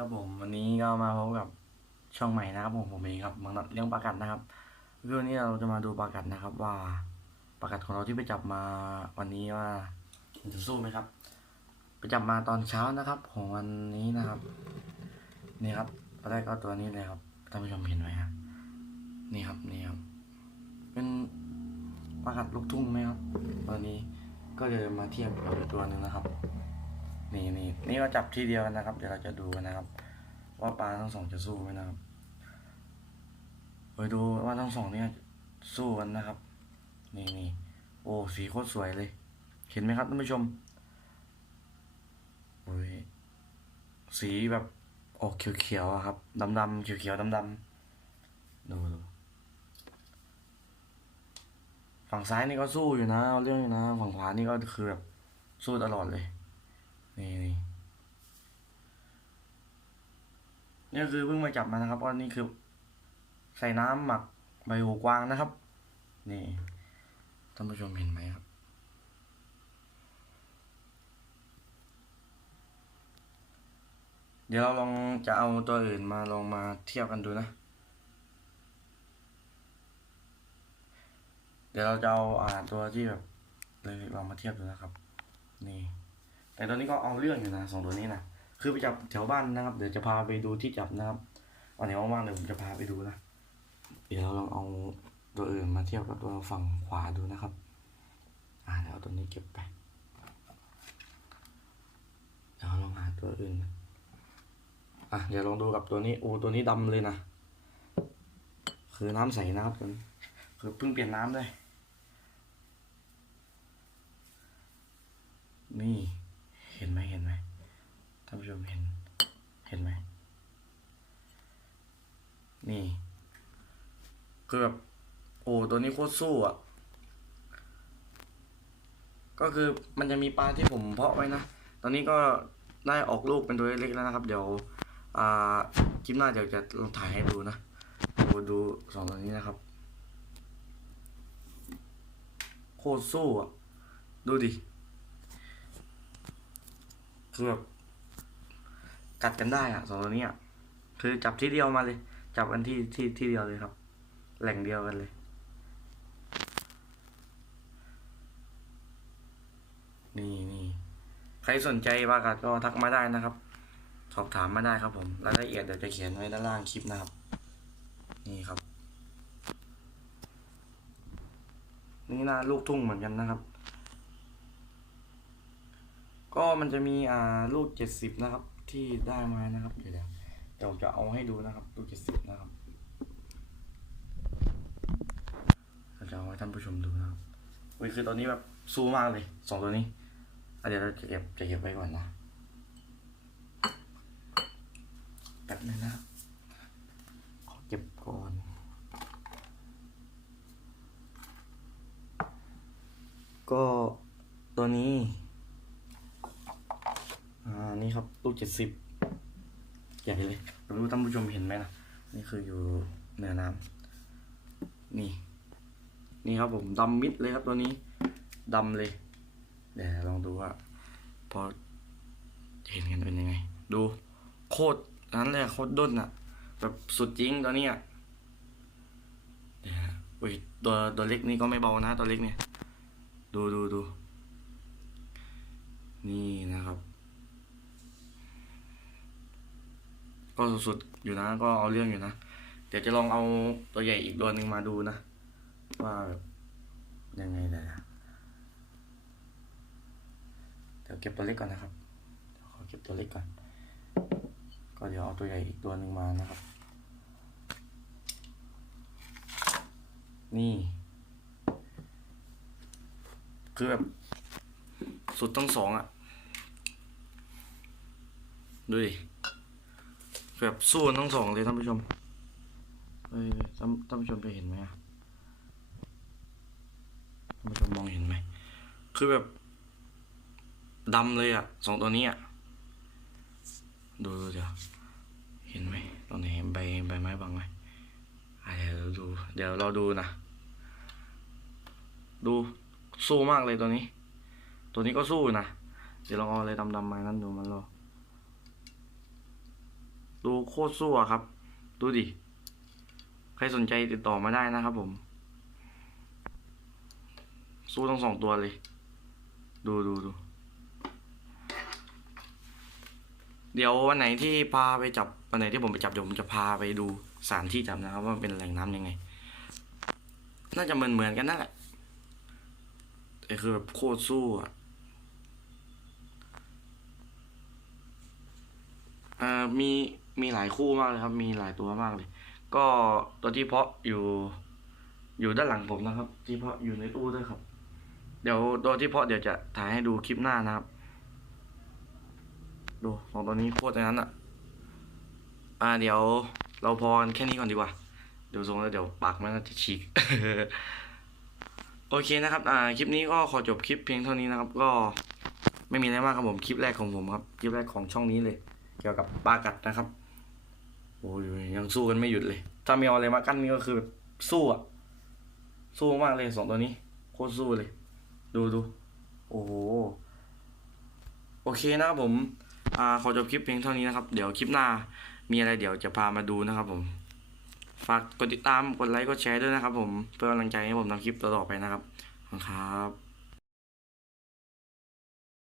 ครับผมวันนี้ก็มาพบกับช่องใหม่นะครับผมผมเองครับมังนัดเลี้ยงปลากัดนะครับคือวันนี้เราจะมาดูปลากัดนะครับ ว่าปลากัดของเราที่ไปจับมาวันนี้ว่ามันจะสู้ไหมครับ ไปจับมาตอนเช้านะครับ ของวันนี้นะครับนี่ครับตอนแรกก็ตัวนี้เลยครับท่านผู้ชมเห็นไหมครับนี่ครับนี่ครับ เป็นปลากัดลูกทุ่งไหมครับ ตอนนี้ก็เลยมาเทียบกับอีกตัวหนึ่งนะครับ นี่นี่นี่ก็จับทีเดียวกันนะครับ เดี๋ยวเราจะดูกันนะครับ ว่าปลาทั้งสองจะสู้ไหมนะครับไปดูว่าทั้งสองเนี่ยสู้กันนะครับ นี่นี่โอ้สีโคตรสวยเลย เห็นไหมครับท่านผู้ชมโอ้ยสีแบบออกเขียวๆครับดำๆเขียวๆดำๆดูดูฝั่งซ้ายนี่ก็สู้อยู่นะเอาเรื่องอยู่นะ ฝั่งขวานี่ก็คือแบบสู้ตลอดเลย นี่นี่นี่คือเพิ่งมาจับมานะครับเพราะนี่คือ ใส่น้ำหมักใบหูกวางนะครับ นี่ท่านผู้ชมเห็นไหมครับ เดี๋ยวเราลองจะเอาตัวอื่นมาลองมาเทียบกันดูนะ เดี๋ยวเราจะเอาอ่าตัวที่แบบเลยลองมาเทียบดูนะครับ นี่ แต่ตอนนี้ก็เอาเรื่องอยู่นะสองตัวนี้นะคือไปจับแถวบ้านนะครับ เดี๋ยวจะพาไปดูที่จับนะครับวันไหนว่างๆเดี๋ยวผมจะพาไปดูนะเดี๋ยวเราลองเอาตัวอื่นมาเทียบกับตัวฝั่งขวาดูนะครับ อ่าเดี๋ยวเอาตัวนี้เก็บไปเดี๋ยวลองหาตัวอื่นอะเดี๋ยวลองดูกับตัวนี้อ้ตัวนี้ดำเลยนะคือน้ำใสนะครับตัวนี้คือเพิ่งเปลี่ยนน้ำด้วยนี่ เห็นไหมเห็นไหมท่านผู้ชมเห็น เห็นไหม นี่คือแบบโอ้ตัวนี้โคตรสู้อะ ก็คือมันจะมีปลาที่ผมเพาะไว้นะ ตอนนี้ก็ได้ออกลูกเป็นตัวเล็กๆแล้วนะครับ เดี๋ยว อ่าคลิปหน้าเดี๋ยวจะลองถ่ายให้ดูนะ ดูดูสองตัวนี้นะครับ โคตรสู้อะ ดูดิ คือแบบกัดกันได้อะสองตัวนี้อะคือจับที่เดียวมาเลย จับกันที่ที่ที่เดียวเลยครับ แหล่งเดียวกันเลยนี่นี่ใครสนใจว่ากัดก็ทักมาได้นะครับ สอบถามมาได้ครับผมรายละเอียดเดี๋ยวจะเขียนไว้ด้านล่างคลิปนะครับ นี่ครับ นี่น่าลูกทุ่งเหมือนกันนะครับ ก็ มันจะมีอ่าลูกเจ็ดสิบนะครับ ที่ได้มานะครับเดี๋ยวเดี๋ยวเดี๋ยวจะเอาให้ดูนะครับลูกเจ็ดสิบนะครับเราจะเอาให้ท่านผู้ชมดูนะครับอุ้ยคือตอนนี้แบบสู้มากเลยสองตัวนี้อเดี๋ยวเราจะเก็บจะเก็บไว้ก่อนนะแป๊บนึงนะขอเก็บก่อนก็ตัวนี้ นี่ครับลูกเจ็ดสิบใหญ่เลยไม่รู้ท่านผู้ชมเห็นไหมนะนี่คืออยู่เหนือน้ำนี่ นี่ครับผมดำมิดเลยครับตัวนี้ดำเลยเดี๋ยวลองดูว่าพอเห็นกันเป็นยังไง ดูโคตรนั้นเลยอะโคตรด้นอะแบบสุดจริงตัวนี้อะเดี๋ยวอุ้ยตัวตัวเล็กนี่ก็ไม่เบานะตัวเล็กเนี่ย ดูดูดูนี่นะครับ ก็สุดๆอยู่นะ ก็เอาเรื่องอยู่นะ เดี๋ยวจะลองเอาตัวใหญ่อีกตัวหนึ่งมาดูนะ ว่าแบบยังไงแต่เดี๋ยวเก็บตัวเล็กก่อนนะครับขอเก็บตัวเล็กก่อน ก็เดี๋ยวเอาตัวใหญ่อีกตัวหนึ่งมานะครับ นี่ คือแบบสุดทั้งสองอะดูดิ แบบสู้ทั้งสองเลยท่านผู้ชมเอ้ยท่านท่านผู้ชมจะเห็นไหมท่านผู้ชมมองเห็นไหม คือแบบดำเลยอะสองตัวนี้อะ ดูดูเดี๋ยวเห็นไหมตรงไหนใบใบไม้บังไหมเดี๋ยวเราดู เดี๋ยวเราดูนะ ดูสู้มากเลยตัวนี้ ตัวนี้ก็สู้นะ เดี๋ยวลองเอาอะไรดำๆมานั่นดูมันรอ ดูโคตรสู้อะครับ ดูดิ ใครสนใจติดต่อมาได้นะครับผม สู้ทั้งสองตัวเลย ดูดูดู เดี๋ยววันไหนที่พาไปจับ วันไหนที่ผมไปจับเดี๋ยวผมจะพาไปดูสถานที่จับนะครับ ว่าเป็นแหล่งน้ำยังไง น่าจะเหมือนเหมือนกันนั่นแหละแต่คือแบบโคตรสู้อะมี มีหลายคู่มากเลยครับ มีหลายตัวมากเลย ก็ตัวที่เพาะอยู่ อยู่ด้านหลังผมนะครับ ที่เพาะอยู่ในตู้ด้วยครับ เดี๋ยวตัวที่เพาะเดี๋ยวจะถ่ายให้ดูคลิปหน้านะครับ ดูสองตัวนี้โคตรในนั้นอะ อ่าเดี๋ยวเราพอนแค่นี้ก่อนดีกว่า เดี๋ยวทรงแล้วเดี๋ยวปากมันจะฉีก โอเคนะครับ อ่า คลิปนี้ก็ขอจบคลิปเพียงเท่านี้นะครับ ก็ไม่มีอะไรมากครับผม คลิปแรกของผมครับ คลิปแรกของช่องนี้เลย เกี่ยวกับปลากัดนะครับ โอ้ยยังสู้กันไม่หยุดเลย ถ้ามีอะไรมากั้นนี่ก็คือแบบสู้อะสู้มากเลยสองตัวนี้ โคตรสู้เลย ดูดูโอ้โหโอเคนะครับผมอ่าขอจบคลิปเพียงเท่านี้นะครับ เดี๋ยวคลิปหน้า มีอะไรเดี๋ยวจะพามาดูนะครับผม ฝากกดติดตามกดไลค์กดแชร์ด้วยนะครับผมเพื่อเป็นกำลังใจให้ผมทำคลิปต่อๆไปนะครับขอบคุณครับ